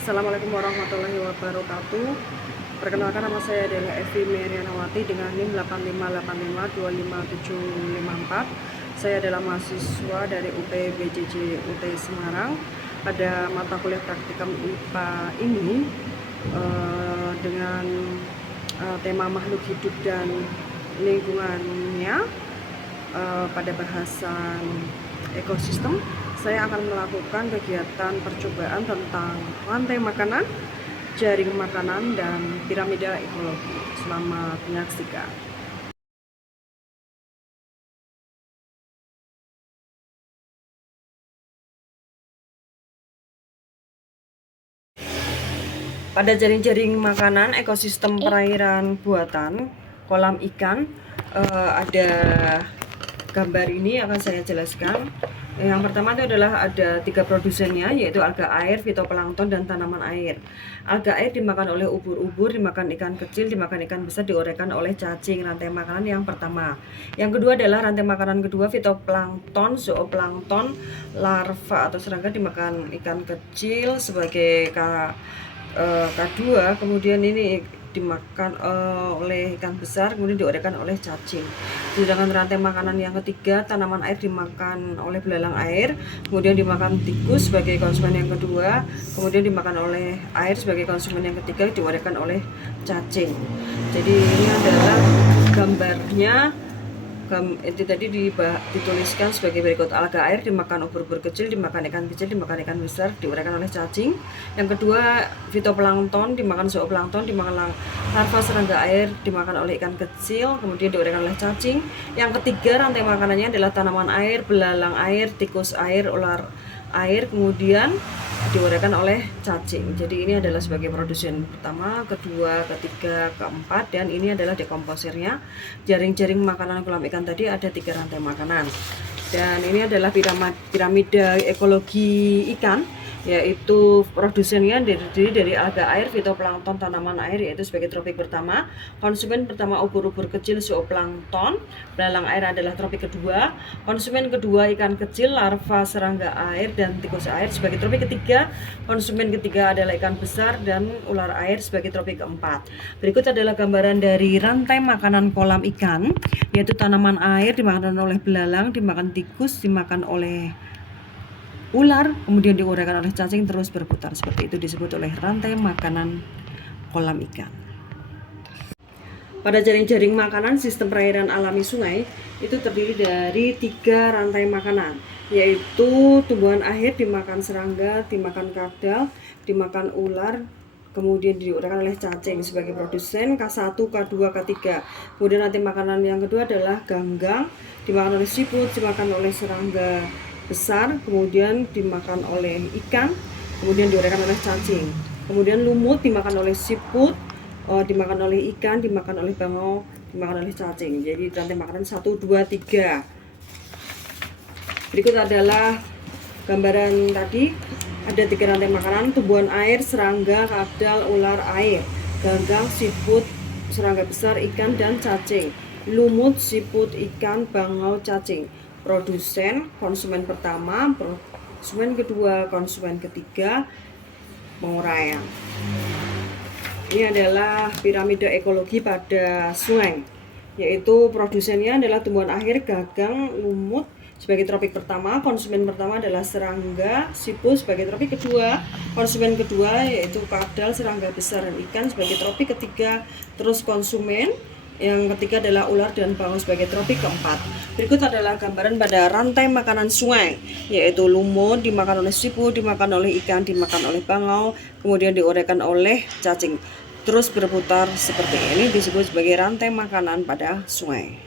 Assalamualaikum warahmatullahi wabarakatuh. Perkenalkan, nama saya adalah Evi Merianawati dengan NIM 8585255754. Saya adalah mahasiswa dari UT BJJ UT Semarang. Pada mata kuliah praktikum IPA ini dengan tema makhluk hidup dan lingkungannya pada bahasan ekosistem, saya akan melakukan kegiatan percobaan tentang rantai makanan, jaring makanan, dan piramida ekologi. Selamat menyaksikan. Pada jaring-jaring makanan ekosistem perairan buatan kolam ikan, ada gambar ini akan saya jelaskan. Yang pertama itu adalah ada 3 produsennya, yaitu alga air, fitoplankton, dan tanaman air. Alga air dimakan oleh ubur-ubur, dimakan ikan kecil, dimakan ikan besar, diuraikan oleh cacing. Rantai makanan yang pertama. Yang kedua adalah rantai makanan kedua, fitoplankton, zooplankton, larva atau serangga dimakan ikan kecil sebagai K2, kemudian ini dimakan oleh ikan besar, kemudian diuraikan oleh cacing. Sedangkan rantai makanan yang ketiga, tanaman air dimakan oleh belalang air, kemudian dimakan tikus sebagai konsumen yang kedua, kemudian dimakan oleh air sebagai konsumen yang ketiga, diuraikan oleh cacing. Jadi ini adalah gambarnya. Itu tadi dituliskan sebagai berikut: alga air dimakan ubur-ubur kecil, dimakan ikan kecil, dimakan ikan besar, diuraikan oleh cacing. Yang kedua, fitoplankton dimakan zooplankton, dimakan larva serangga air, dimakan oleh ikan kecil, kemudian diuraikan oleh cacing. Yang ketiga, rantai makanannya adalah tanaman air, belalang air, tikus air, ular air, kemudian diuraikan oleh cacing. Jadi ini adalah sebagai produsen pertama, kedua, ketiga, keempat, dan ini adalah dekomposernya. Jaring-jaring makanan kolam ikan tadi ada 3 rantai makanan. Dan ini adalah piramida ekologi ikan, yaitu produsennya terdiri dari alga air, fitoplankton, tanaman air, yaitu sebagai tropik pertama. Konsumen pertama ubur-ubur kecil, zooplankton, belalang air adalah tropik kedua. Konsumen kedua ikan kecil, larva serangga air, dan tikus air sebagai tropik ketiga. Konsumen ketiga adalah ikan besar dan ular air sebagai tropik keempat. Berikut adalah gambaran dari rantai makanan kolam ikan, yaitu tanaman air dimakan oleh belalang, dimakan tikus, dimakan oleh ular, kemudian diuraikan oleh cacing, terus berputar. Seperti itu disebut oleh rantai makanan kolam ikan. Pada jaring-jaring makanan sistem perairan alami sungai itu terdiri dari 3 rantai makanan, yaitu tumbuhan air dimakan serangga, dimakan kadal, dimakan ular, kemudian diuraikan oleh cacing sebagai produsen K1, K2, K3. Kemudian rantai makanan yang kedua adalah ganggang, dimakan oleh siput, dimakan oleh serangga besar, kemudian dimakan oleh ikan, kemudian diuraikan oleh cacing. Kemudian lumut dimakan oleh siput, dimakan oleh ikan, dimakan oleh bangau, dimakan oleh cacing. Jadi rantai makanan 1, 2, 3. Berikut adalah gambaran tadi. Ada 3 rantai makanan: tumbuhan air, serangga, kadal, ular air, ganggang, siput, serangga besar, ikan, dan cacing. Lumut, siput, ikan, bangau, cacing. Produsen, konsumen pertama, konsumen kedua, konsumen ketiga, penguraian. Ini adalah piramida ekologi pada sungai, yaitu produsennya adalah tumbuhan air, gagang, lumut sebagai tropik pertama, konsumen pertama adalah serangga, siput sebagai tropik kedua, konsumen kedua yaitu kadal, serangga besar, dan ikan sebagai tropik ketiga, terus konsumen yang ketiga adalah ular dan bangau sebagai tropik keempat. Berikut adalah gambaran pada rantai makanan sungai, yaitu lumut dimakan oleh siput, dimakan oleh ikan, dimakan oleh bangau, kemudian diuraikan oleh cacing. Terus berputar seperti ini disebut sebagai rantai makanan pada sungai.